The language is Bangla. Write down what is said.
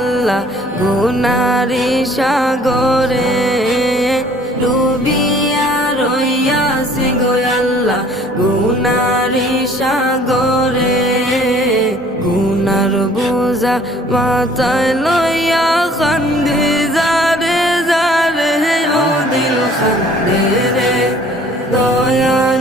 আল্লাহ গুনারি সাগরে ডুবিয়া রইয়াছি গো আল্লাহ গুনারি সাগরে গুনার বোঝা মাথায় লইয়া খান্দি যারে যারে ও দিল খান্দে রে দয়া